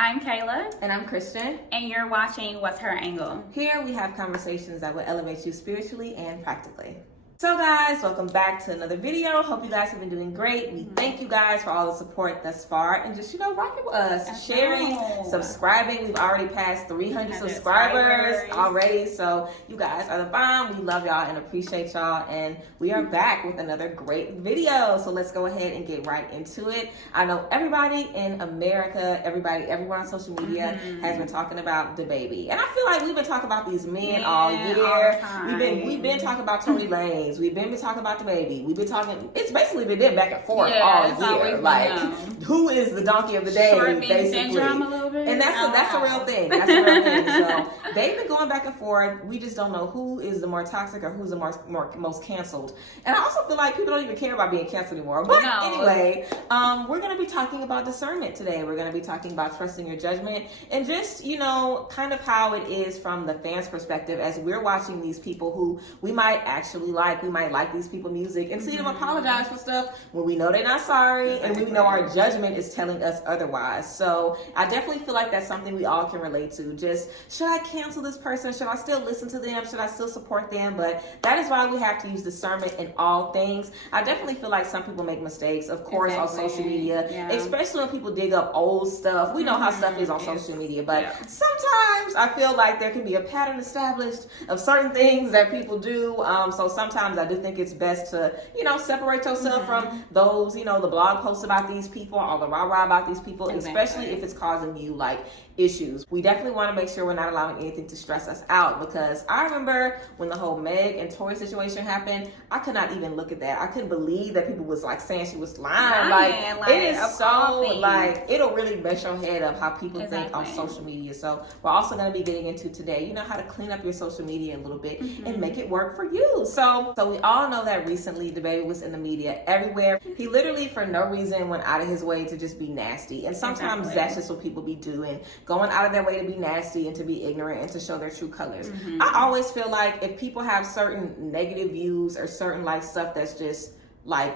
I'm Kayla. And I'm Kristen. And you're watching What's Her Angle? Here we have conversations that will elevate you spiritually and practically. So guys, welcome back to another video. Hope you guys have been doing great. We thank you guys for all the support thus far and just, rocking with us, sharing, subscribing. We've already passed 300 subscribers already. So you guys are the bomb. We love y'all and appreciate y'all. And we are back with another great video. So let's go ahead and get right into it. I know everybody in America, everyone on social media has been talking about DaBaby. And I feel like we've been talking about these men all year. We've been talking about Tory Lanez. We've been talking about DaBaby. We've been talking. It's basically been back and forth all year. Like, who is the donkey of the day? Short basically, syndrome a little bit. And that's a real thing. That's a real thing. So they've been going back and forth. We just don't know who is the more toxic or who's the most canceled. And I also feel like people don't even care about being canceled anymore. But anyway, we're going to be talking about discernment today. We're going to be talking about trusting your judgment and just kind of how it is from the fans' perspective as we're watching these people who we might actually like. We might like these people's music and see them apologize for stuff when we know they're not sorry and we know our judgment is telling us otherwise. So I definitely feel like that's something we all can relate to. Just, should I cancel this person? Should I still listen to them? Should I still support them? But that is why we have to use discernment in all things. I definitely feel like some people make mistakes, of course, on social media, especially when people dig up old stuff. We know how stuff is on social media, but sometimes I feel like there can be a pattern established of certain things that people do. So sometimes I do think it's best to, separate yourself from those, the blog posts about these people, all the rah-rah about these people, especially if it's causing you issues. We definitely want to make sure we're not allowing anything to stress us out, because I remember when the whole Meg and Tory situation happened, I could not even look at that. I couldn't believe that people was saying she was lying. It is so it'll really mess your head up how people think on social media. So we're also going to be getting into today, how to clean up your social media a little bit and make it work for you. So we all know that recently DaBaby was in the media everywhere. He literally for no reason went out of his way to just be nasty. And sometimes that's just what people be doing, going out of their way to be nasty and to be ignorant and to show their true colors. I always feel like if people have certain negative views or certain stuff that's just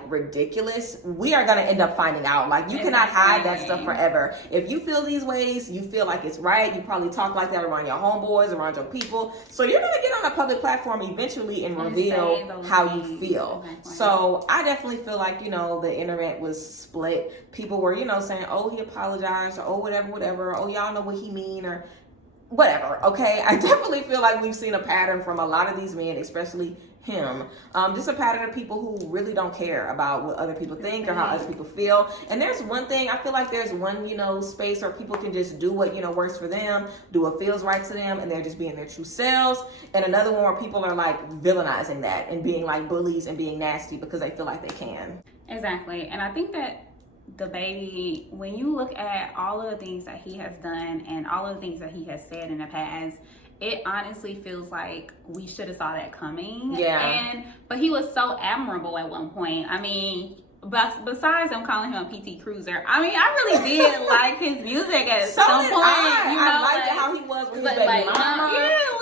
ridiculous, we are going to end up finding out. You cannot hide that stuff forever. If you feel these ways, you feel like it's right, you probably talk like that around your homeboys, around your people, so you're going to get on a public platform eventually and reveal how you feel. So I definitely feel like the internet was split. People were saying, oh, he apologized, or oh, whatever, oh, y'all know what he mean, or whatever. Okay, I definitely feel like we've seen a pattern from a lot of these men, especially him. Just a pattern of people who really don't care about what other people think or how other people feel. And there's one thing, I feel like there's one, space where people can just do what, works for them, do what feels right to them, and they're just being their true selves. And another one where people are villainizing that and being bullies and being nasty because they feel like they can. Exactly. And I think that DaBaby, when you look at all of the things that he has done and all of the things that he has said in the past, it honestly feels like we should have saw that coming. But he was so admirable at one point. I mean, besides them calling him a PT Cruiser, I really did like his music at some point. I liked how he was with his baby mama.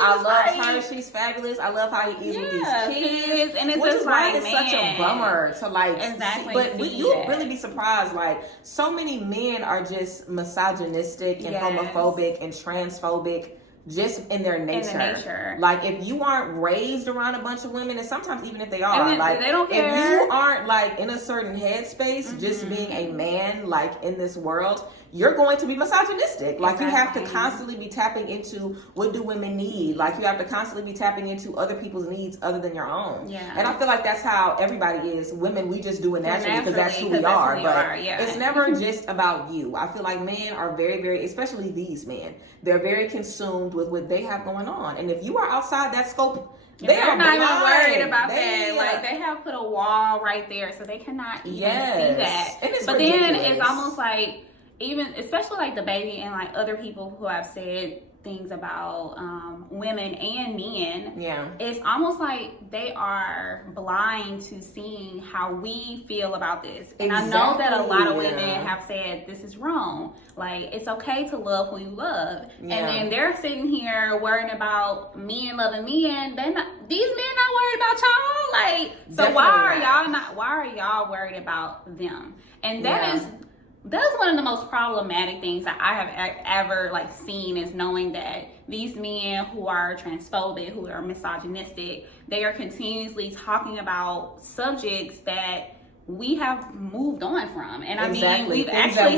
I love her. She's fabulous. I love how he is with these kids. And it's which just is why it's such a bummer to but you'll really be surprised. So many men are just misogynistic and homophobic and transphobic. Just in their nature. If you aren't raised around a bunch of women, and sometimes even if they are, they don't care. If you aren't in a certain headspace, just being a man in this world, you're going to be misogynistic. You have to constantly be tapping into what do women need. You have to constantly be tapping into other people's needs other than your own. And I feel like that's how everybody is. Women, we just do it naturally because that's who we are. But it's never just about you. I feel like men are very, very, especially these men, they're very consumed with what they have going on. And if you are outside that scope, they're not even worried about that. They have put a wall right there so they cannot even see that. But then it's almost even especially DaBaby and other people who have said things about women and men, it's almost like they are blind to seeing how we feel about this. And I know that a lot of women have said this is wrong. It's okay to love who you love. And then they're sitting here worrying about men loving men. These men not worried about y'all. So why are y'all worried about them? And that is that's one of the most problematic things that I have ever like seen, is knowing that these men who are transphobic, who are misogynistic, they are continuously talking about subjects that we have moved on from. And I mean, we've things actually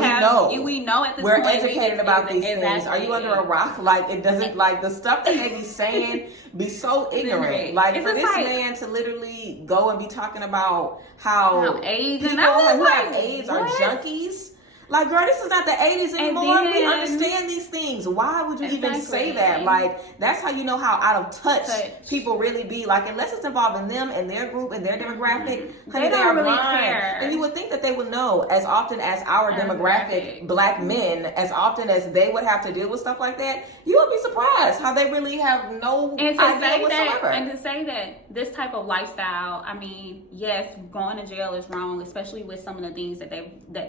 we know at this point. We're educated about these things. Are you under a rock? Like, it doesn't, like, the stuff that they be saying be so ignorant. Like, for this man to literally go and be talking about how AIDS people who have AIDS are junkies. Like, girl, this is not the 80s anymore. We understand these things. Why would you even say that? Like, that's how you know how out of touch people really be. Like, unless it's involving them and their group and their demographic, they don't really care. And you would think that they would know as often as our demographic, black men, as often as they would have to deal with stuff like that. You would be surprised how they really have no idea whatsoever. And to say that this type of lifestyle, I mean, yes, going to jail is wrong, especially with some of the things that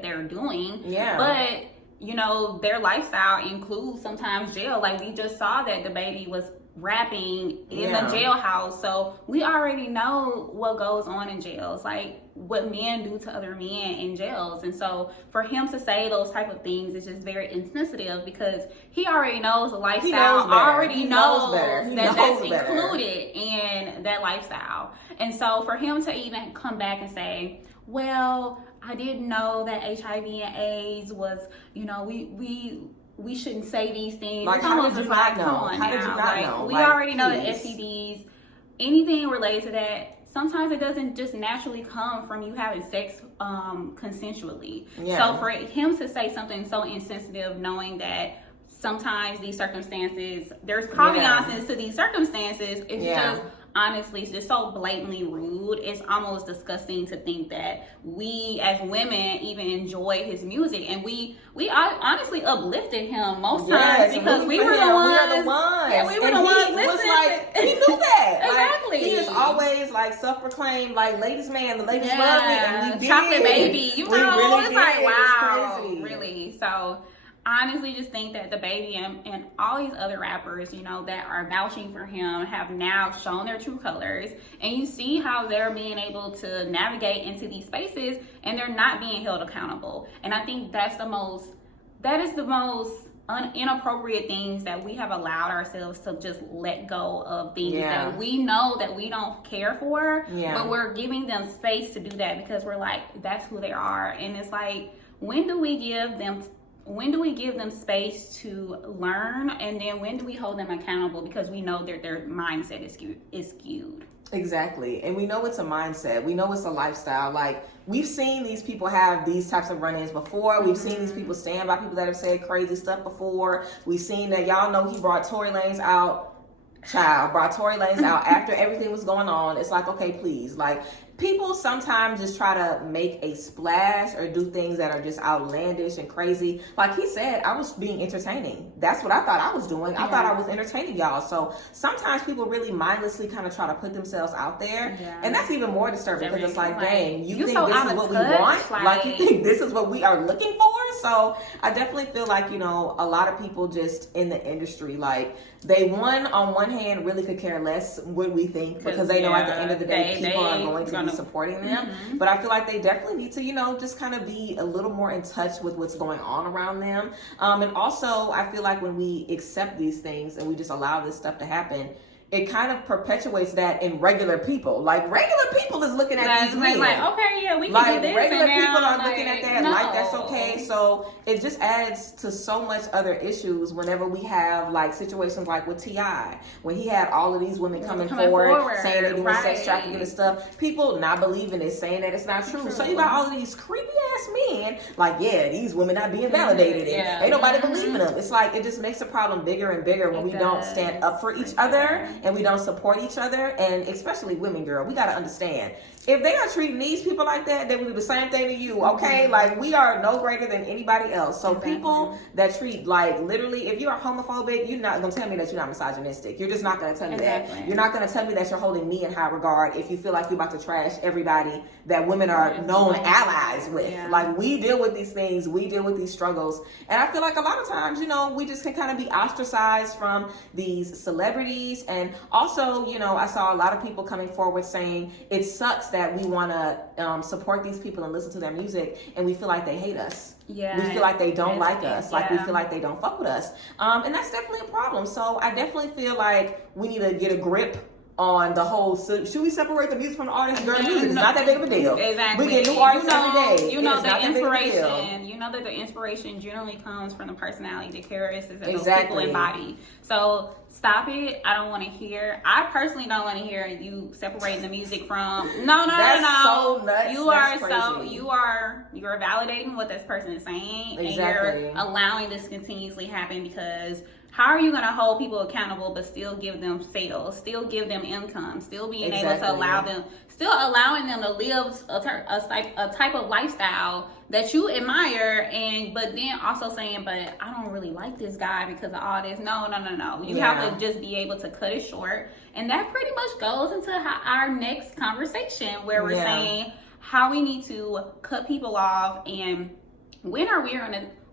they're doing. Yeah. But, you know, their lifestyle includes sometimes jail. Like, we just saw that the baby was rapping in the jailhouse. So we already know what goes on in jails, like what men do to other men in jails. And so for him to say those type of things is just very insensitive, because he already knows the lifestyle, already knows that's included in that lifestyle. And so for him to even come back and say, well, I didn't know that HIV and AIDS was, you know, we shouldn't say these things. Like, how did you not know? How did you not know? We already know that STDs, anything related to that, sometimes it doesn't just naturally come from you having sex consensually. Yeah. So for him to say something so insensitive, knowing that sometimes these circumstances, there's cognizance to these circumstances, it's just honestly, it's just so blatantly rude. It's almost disgusting to think that we as women even enjoy his music, and we honestly uplifted him most times because we were the ones. Yeah, we were the ones listening. He knew that. Exactly. Like, he is always like self-proclaimed like ladies man, the ladies love me, and we did. Chocolate baby, you know, really it's did. like wow, It's crazy. really. So honestly just think that the baby and all these other rappers, you know, that are vouching for him have now shown their true colors, and you see how they're being able to navigate into these spaces and they're not being held accountable. And I think that is the most inappropriate things that we have allowed ourselves to just let go of, things that we know that we don't care for, but we're giving them space to do that because we're like, that's who they are. And it's like, when do we give them space to learn, and then when do we hold them accountable because we know that their mindset is skewed? Exactly. And we know it's a mindset. We know it's a lifestyle. Like, we've seen these people have these types of run-ins before. We've seen these people stand by people that have said crazy stuff before. We've seen that, y'all know, he brought Tory Lanez out. Brought Tory Lanez out after everything was going on. It's like, okay, please. Like, people sometimes just try to make a splash or do things that are just outlandish and crazy. Like he said, I was being entertaining. That's what I thought I was doing. I thought I was entertaining y'all. So sometimes people really mindlessly kind of try to put themselves out there. And that's even more disturbing because it's like, dang, you think this is what we want? Like, you think this is what we are looking for? So I definitely feel like, you know, a lot of people just in the industry, like, they on one hand really could care less what we think, because they know at the end of the day people are going to be supporting them. But I feel like they definitely need to, you know, just kind of be a little more in touch with what's going on around them. And also I feel like when we accept these things and we just allow this stuff to happen, it kind of perpetuates that in regular people. Like, regular people is looking at these men. Like, okay, yeah, we can do this. Regular people are looking at that like that's okay. So it just adds to so much other issues whenever we have like situations like with T.I. when he had all of these women coming forward saying they're doing sex trafficking and stuff. People not believing it, saying that it's not true. So you got all of these creepy ass men like, yeah, these women not being validated and ain't nobody believing them. It's like, it just makes the problem bigger and bigger when we don't stand up for each other and we don't support each other. And especially women, girl, we got to understand, if they are treating these people like that, they will do the same thing to you, okay? Like, we are no greater than anybody else. So people that treat, like, literally, if you are homophobic, you're not going to tell me that you're not misogynistic. You're just not going to tell me that. You're not going to tell me that you're holding me in high regard if you feel like you're about to trash everybody that women are known allies with. Like, we deal with these things. We deal with these struggles. And I feel like a lot of times, you know, we just can kind of be ostracized from these celebrities. And also, you know, I saw a lot of people coming forward saying it sucks that we want to support these people and listen to their music, and we feel like they hate us. Yeah, we feel like they don't like us, like we feel like they don't fuck with us. And that's definitely a problem. So I definitely feel like we need to get a grip on the whole, should we separate the music from the artist? Girl, music is not that big of a deal. Exactly. We get new artists every day. You know the inspiration. You know that the inspiration generally comes from the personality, the characteristics that those people embody. So stop it. I don't want to hear. I personally don't want to hear you separating the music from. No. So nuts. You are validating what this person is saying, and you're allowing this to continuously happen because. How are you going to hold people accountable but still give them sales, still give them income, still being able to allowing them to live a type of lifestyle that you admire, but then also saying, but I don't really like this guy because of all this. No. You have to just be able to cut it short. And that pretty much goes into our next conversation where we're saying how we need to cut people off and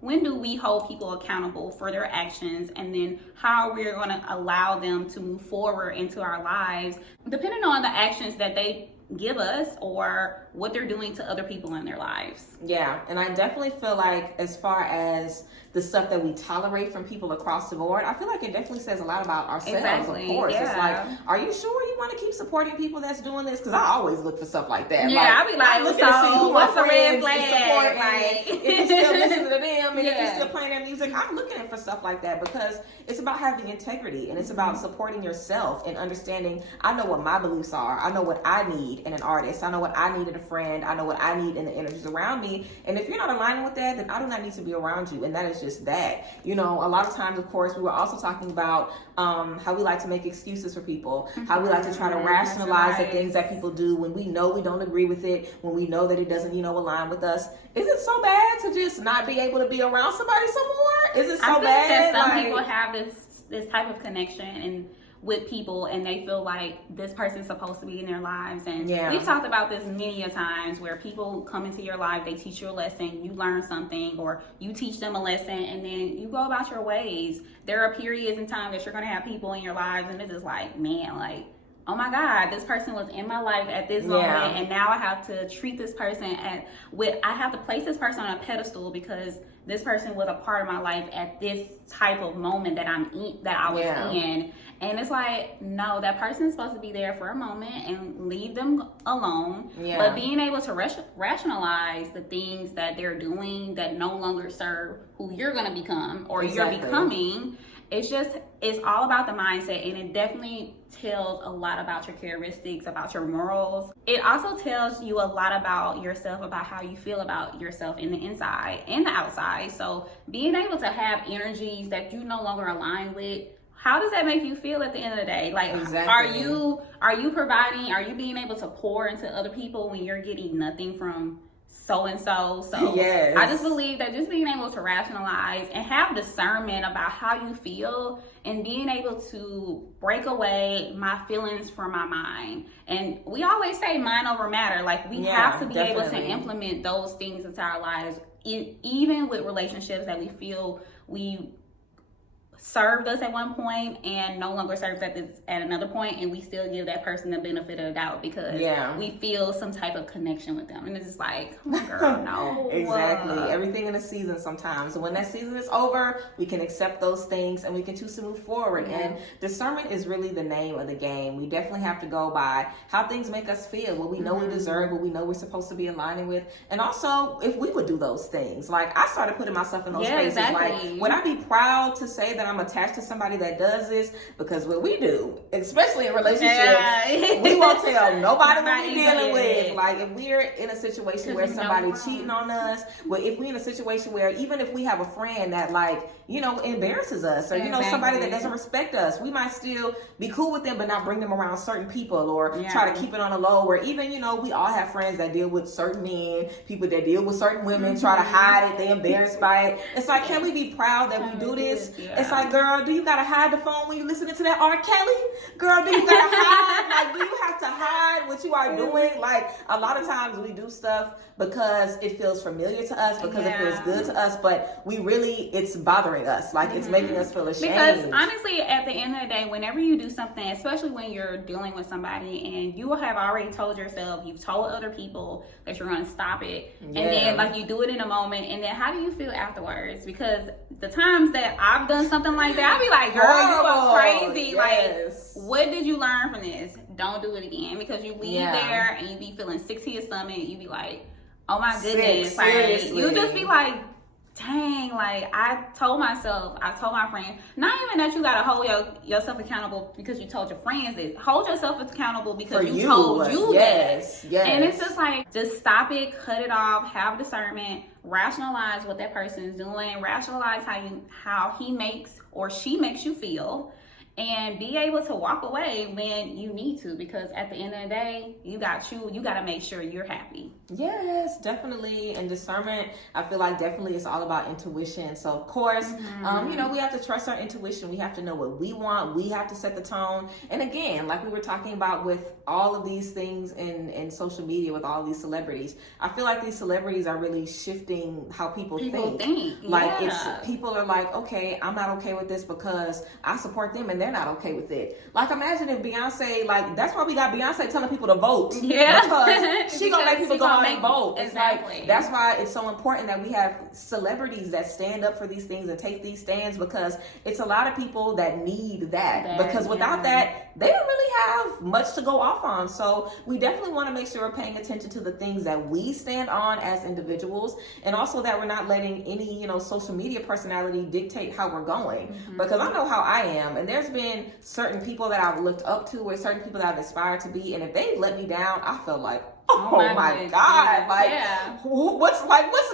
when do we hold people accountable for their actions, and then how we're going to allow them to move forward into our lives, depending on the actions that they give us or what they're doing to other people in their lives. Yeah, and I definitely feel like as far as the stuff that we tolerate from people across the board, I feel like it definitely says a lot about ourselves, of course. Yeah. It's like, are you sure you want to keep supporting people that's doing this? Because I always look for stuff like that. Yeah, I be like, looking to see who what's a red flag? Like, if you're still listening to them and if you're still playing their music, I'm looking for stuff like that because it's about having integrity and it's about supporting yourself and understanding, I know what my beliefs are. I know what I need in an artist. I know what I need in a friend. I know what I need in the energies around me. And if you're not aligning with that, then I do not need to be around you. And that is just that. You know, a lot of times, of course, we were also talking about how we like to make excuses for people, how we like to try to rationalize the things that people do when we know we don't agree with it, when we know that it doesn't, align with us. Is it so bad to just not be able to be around somebody some more? Is it so bad? That some people have this type of connection and with people and they feel like this person's supposed to be in their lives, and we've talked about this many a times where people come into your life, they teach you a lesson, you learn something, or you teach them a lesson and then you go about your ways. There are periods in time that you're going to have people in your lives and it's just like, man, like, oh my God, this person was in my life at this moment and now I have to treat this person I have to place this person on a pedestal because this person was a part of my life at this type of moment that I was in. And it's like, no, that person is supposed to be there for a moment and leave them alone. Yeah. But being able to rationalize the things that they're doing that no longer serve who you're going to become or you're becoming, it's all about the mindset, and it definitely tells a lot about your characteristics, about your morals. It also tells you a lot about yourself, about how you feel about yourself in the inside and the outside. So being able to have energies that you no longer align with, how does that make you feel at the end of the day? Like, are you providing, are you being able to pour into other people when you're getting nothing from so-and-so? So I just believe that just being able to rationalize and have discernment about how you feel and being able to break away my feelings from my mind. And we always say mind over matter. Like, we have to be able to implement those things into our lives, even with relationships that we feel we served us at one point and no longer serves at another point, and we still give that person the benefit of the doubt because we feel some type of connection with them. And it's just like, come on, girl, no. Exactly. Everything in a season sometimes. And when that season is over, we can accept those things and we can choose to move forward. And discernment is really the name of the game. We definitely have to go by how things make us feel, what we know we deserve, what we know we're supposed to be aligning with, and also if we would do those things. Like, I started putting myself in those spaces. Like, would I be proud to say that I'm attached to somebody that does this? Because what we do, especially in relationships, we won't tell nobody what we're dealing with. Like, if we're in a situation where somebody cheating on us, well, if we're in a situation where even if we have a friend that, like, embarrasses us, or somebody that doesn't respect us, we might still be cool with them but not bring them around certain people, or try to keep it on a low. Or even we all have friends that deal with certain men, people that deal with certain women, try to hide it, they embarrassed by it. It's like, can we be proud that we do this? It's like, girl, do you gotta hide the phone when you listening to that R. Kelly? Girl, do you gotta hide? Like, do you have to hide what you are doing? Like, a lot of times we do stuff because it feels familiar to us, because it feels good to us, but it's bothering us. Like, it's making us feel ashamed. Because honestly, at the end of the day, whenever you do something, especially when you're dealing with somebody and you have already told yourself, you've told other people that you're going to stop it, and then like you do it in a moment, and then how do you feel afterwards? Because the times that I've done something like that, I'll be like, girl, you go crazy. Like, what did you learn from this? Don't do it again. Because you leave there and you be feeling sick to your stomach. You be like, oh my goodness. Like, you just be like, dang, like I told my friend, not even that you gotta hold yourself accountable because you told your friends this. Hold yourself accountable because you told you that. And it's just like, just stop it, cut it off, have discernment, rationalize what that person is doing, rationalize how he makes or she makes you feel, and be able to walk away when you need to, because at the end of the day, you got to make sure you're happy. Yes, definitely. And discernment, I feel like definitely it's all about intuition. So of course, we have to trust our intuition. We have to know what we want. We have to set the tone. And again, like we were talking about with all of these things in social media, with all these celebrities, I feel like these celebrities are really shifting how people think. Like people are like, okay, I'm not okay with this because I support them and they're not okay with it. Like, imagine if Beyonce, like, that's why we got Beyonce telling people to vote. Yeah. Because she gonna make people go out and vote. Exactly. Like, that's why it's so important that we have celebrities that stand up for these things and take these stands, because it's a lot of people that need that. Because without that, they don't really have much to go off on. So we definitely want to make sure we're paying attention to the things that we stand on as individuals, and also that we're not letting any, social media personality dictate how we're going. Because I know how I am, and there's been certain people that I've looked up to, or certain people that I've aspired to be, and if they've let me down, I feel like, oh my God, like, what's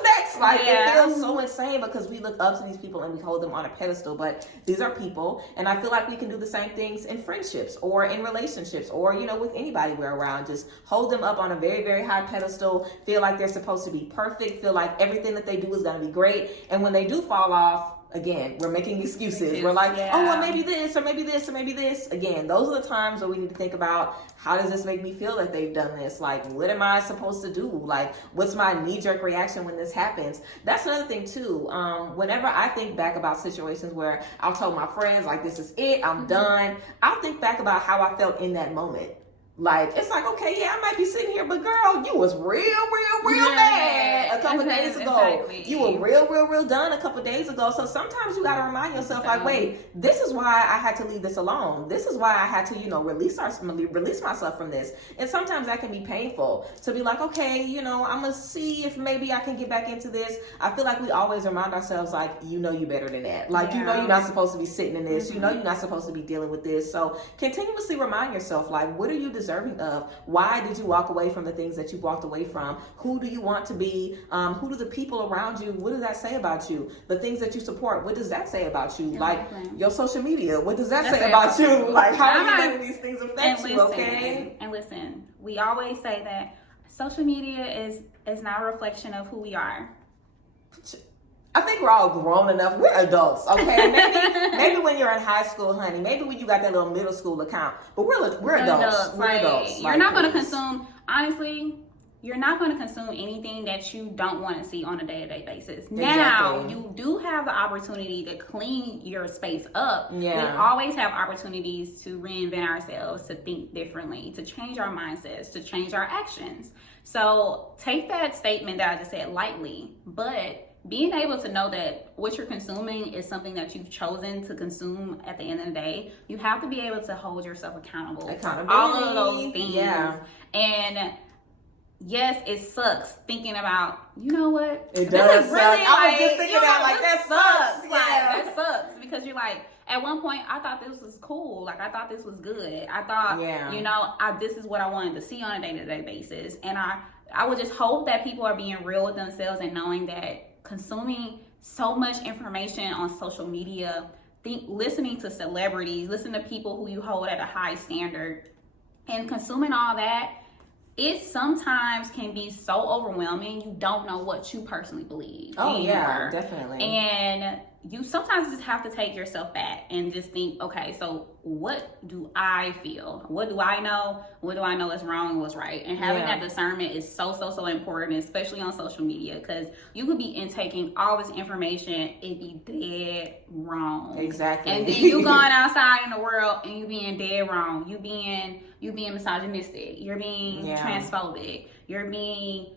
next? Like, it feels so insane because we look up to these people and we hold them on a pedestal, but these are people, and I feel like we can do the same things in friendships or in relationships or, with anybody we're around. Just hold them up on a very, very high pedestal, feel like they're supposed to be perfect, feel like everything that they do is going to be great, and when they do fall off, again, we're making excuses. We're like, oh, well, maybe this, or maybe this, or maybe this. Again, those are the times where we need to think about, how does this make me feel that they've done this? Like, what am I supposed to do? Like, what's my knee-jerk reaction when this happens? That's another thing, too. Whenever I think back about situations where I'll tell my friends, like, this is it, I'm done, I'll think back about how I felt in that moment. Like, it's like, okay, I might be sitting here, but girl, you was real mad a couple days ago. Exactly. You were real done a couple days ago. So sometimes you got to remind yourself, like, wait, this is why I had to leave this alone. This is why I had to, release myself from this. And sometimes that can be painful to be like, okay, I'm going to see if maybe I can get back into this. I feel like we always remind ourselves, like, you better than that. Like, you're not supposed to be sitting in this. You're not supposed to be dealing with this. So continuously remind yourself, like, what are you deserving of? Why did you walk away from the things that you walked away from? Who do you want to be? Who do the people around you, what does that say about you? The things that you support, what does that say about you? Like, your social media, what does that say about you? Like, how are you letting these things affect you, okay? And listen, we always say that social media is not a reflection of who we are. I think we're all grown enough. We're adults, okay? Maybe when you're in high school, honey. Maybe when you got that little middle school account. But we're adults. We're adults. You're not going to consume, honestly, you're not going to consume anything that you don't want to see on a day-to-day basis. Exactly. Now, you do have the opportunity to clean your space up. Yeah. We always have opportunities to reinvent ourselves, to think differently, to change our mindsets, to change our actions. So take that statement that I just said lightly, but being able to know that what you're consuming is something that you've chosen to consume at the end of the day, you have to be able to hold yourself accountable. All of those things. Yeah. And yes, it sucks thinking about, you know what? It does suck. Really, I was just thinking that sucks. Yeah. Like, that sucks because you're like, at one point, I thought this was cool. Like, I thought this was good. I thought, this is what I wanted to see on a day-to-day basis. And I would just hope that people are being real with themselves and knowing that consuming so much information on social media, listening to celebrities, listen to people who you hold at a high standard, and consuming all that, it sometimes can be so overwhelming, you don't know what you personally believe. Oh, yeah, definitely. And you sometimes just have to take yourself back and just think, okay, so what do I feel? What do I know? What do I know is wrong and what's right? And having that discernment is so important, especially on social media, because you could be intaking all this information, it be dead wrong. Exactly. And then you going outside in the world and you being dead wrong. You being misogynistic. You're being transphobic. You're being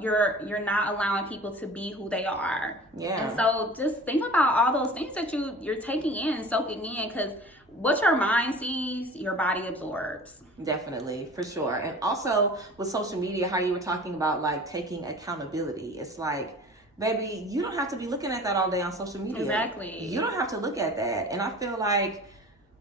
you're not allowing people to be who they are. Yeah. And so just think about all those things that you're taking in and soaking in, because what your mind sees, your body absorbs. Definitely, for sure. And also with social media, how you were talking about like taking accountability. It's like, baby, you don't have to be looking at that all day on social media. Exactly. You don't have to look at that. And I feel like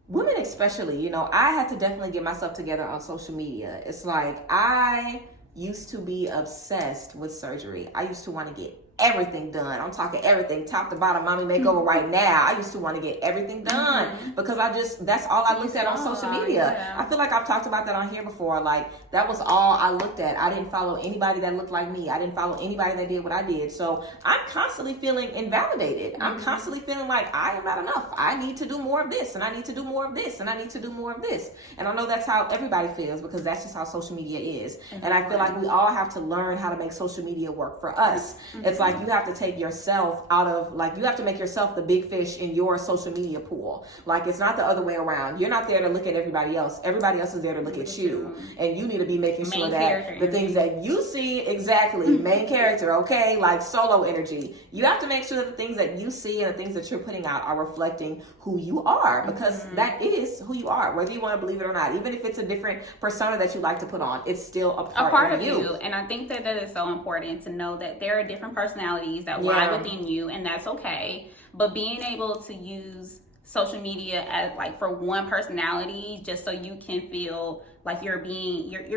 women especially, you know, I had to definitely get myself together on social media. It's like I used to be obsessed with surgery. I used to want to get everything done. I'm talking everything, top to bottom, mommy makeover right now. I used to want to get everything done because that's all I looked at on social media. Yeah. I feel like I've talked about that on here before. Like, that was all I looked at. I didn't follow anybody that looked like me. I didn't follow anybody that did what I did. So I'm constantly feeling invalidated. I'm constantly feeling like I am not enough. I need to do more of this, and I need to do more of this, and I need to do more of this. And I know that's how everybody feels, because that's just how social media is. And I feel like we all have to learn how to make social media work for us. It's like you have to take yourself out of, like, you have to make yourself the big fish in your social media pool. Like, it's not the other way around. You're not there to look at everybody else. Everybody else is there to look at you. And you need to be making sure that the things that you see, exactly, main character, okay, like solo energy. You have to make sure that the things that you see and the things that you're putting out are reflecting who you are, because that is who you are, whether you want to believe it or not. Even if it's a different persona that you like to put on, it's still a part of you. And I think that is so important to know that there are different personalities that lie within you, and that's okay. But being able to use social media as like for one personality, just so you can feel like you're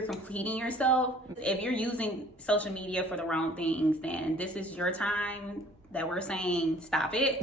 completing yourself. If you're using social media for the wrong things, then this is your time that we're saying stop it.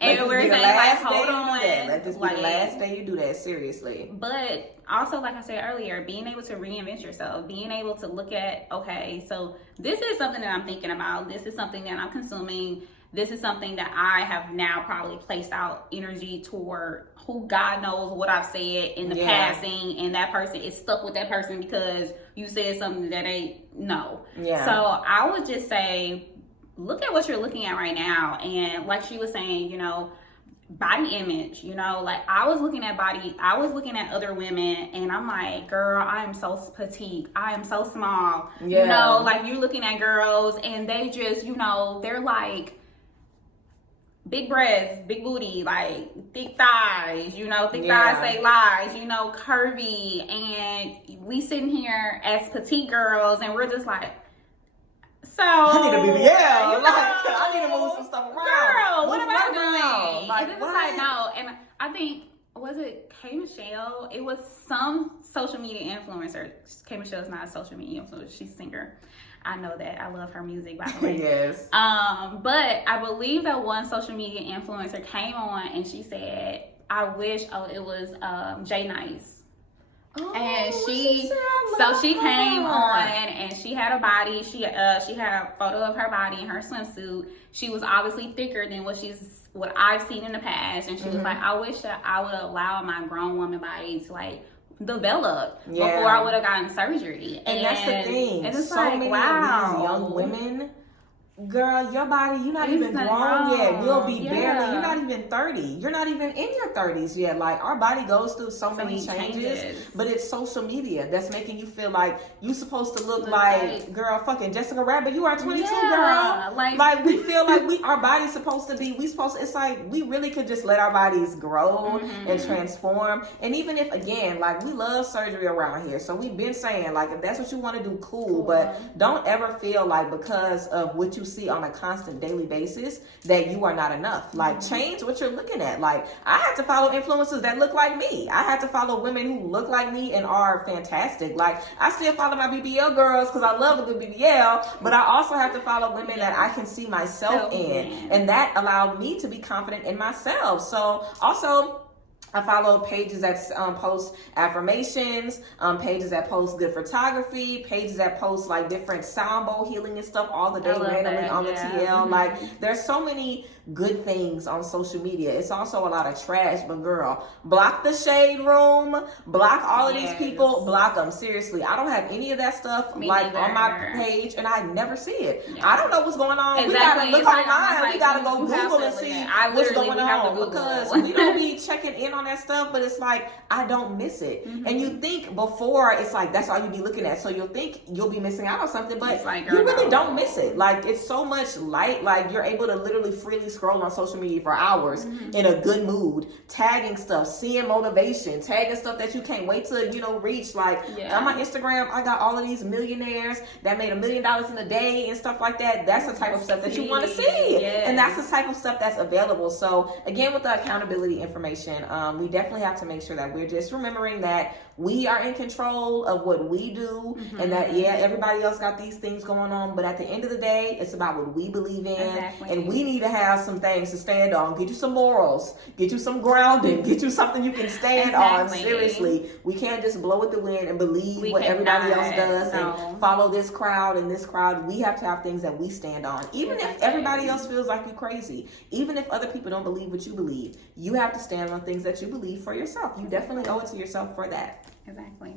And we're saying like, hold on. Let this be the last day you do that, seriously. But also, like I said earlier, being able to reinvent yourself, being able to look at, okay, so this is something that I'm thinking about. This is something that I'm consuming. This is something that I have now probably placed out energy toward, who God knows what I've said in the passing, and that person is stuck with that person because you said something that ain't no. Yeah. So I would just say, look at what you're looking at right now. And like she was saying, you know, body image, you know, like I was looking at other women and I'm like, girl, I am so petite. I am so small. Yeah. You know, like you're looking at girls and they just, you know, they're like big breasts, big booty, like thick thighs, you know, thick thighs say lies, you know, curvy. And we sitting here as petite girls and we're just like, so I need to be I need to move some stuff around. Girl, what am I doing? Like, and then it's like, no. And I think, was it K Michelle? It was some social media influencer. K Michelle is not a social media influencer. She's a singer. I know that. I love her music, by the way. Yes. But I believe that one social media influencer came on and she said, I wish, it was Jay Nice. Oh, and she came on and she had a body. She had a photo of her body in her swimsuit. She was obviously thicker than what I've seen in the past. And she was like, I wish that I would allow my grown woman body to like develop before I would have gotten surgery. And that's the thing. And it's so like, many of these young women, girl, your body, you're not even grown yet. You'll be barely, you're not even 30. You're not even in your 30s yet. Like, our body goes through so many changes, but it's social media that's making you feel like you're supposed to look like, girl, fucking Jessica Rabbit. You are 22, girl. Like we feel like our body's supposed to be, it's like, we really could just let our bodies grow and transform. And even if, again, like, we love surgery around here. So we've been saying, like, if that's what you want to do, cool. But don't ever feel like because of what you see on a constant daily basis that you are not enough. Like, change what you're looking at. Like, I had to follow influencers that look like me. I had to follow women who look like me and are fantastic. Like, I still follow my BBL girls because I love a good BBL, but I also have to follow women that I can see myself in, and that allowed me to be confident in myself. So also, I follow pages that post affirmations, pages that post good photography, pages that post like different sound bowl healing and stuff all the day randomly on the TL. Like, there's so many good things on social media. It's also a lot of trash, but girl, block the shade room, block all of these people, block them. Seriously, I don't have any of that stuff on my page, and I never see it. I don't know what's going on. Exactly. We gotta look online. We gotta go Google and see what's going on, because we don't be checking in on that stuff, but it's like I don't miss it. And you think before, it's like that's all you be looking at, so you'll think you'll be missing out on something, but you really don't miss it. Like, it's so much light. Like, you're able to literally freely scroll on social media for hours in a good mood, tagging stuff, seeing motivation, tagging stuff that you can't wait to, you know, reach. Like, on my Instagram, I got all of these millionaires that made $1 million in a day and stuff like that. That's the type of stuff that you want to see. And that's the type of stuff that's available. So again, with the accountability information, we definitely have to make sure that we're just remembering that we are in control of what we do, and that everybody else got these things going on, but at the end of the day, it's about what we believe in. And we need to have some things to stand on. Get you some morals, get you some grounding, get you something you can stand on. Seriously, we can't just blow with the wind and believe what everybody else does and follow this crowd and this crowd. We have to have things that we stand on, even if everybody else feels like you're crazy, even if other people don't believe what you believe. You have to stand on things that you believe for yourself. You definitely owe it to yourself for that. Exactly.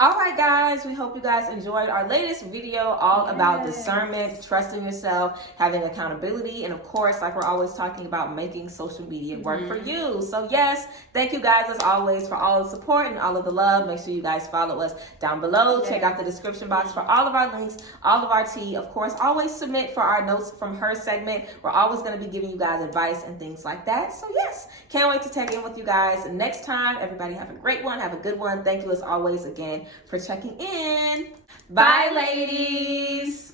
All right, guys, we hope you guys enjoyed our latest video all about discernment, trusting yourself, having accountability, and of course, like we're always talking about, making social media work for you. So yes, thank you guys as always for all the support and all of the love. Make sure you guys follow us down below. Check out the description box for all of our links, all of our tea. Of course, always submit for our notes from her segment. We're always going to be giving you guys advice and things like that. So yes, can't wait to check in with you guys next time. Everybody have a great one. Have a good one. Thank you as always again for checking in. Bye, ladies.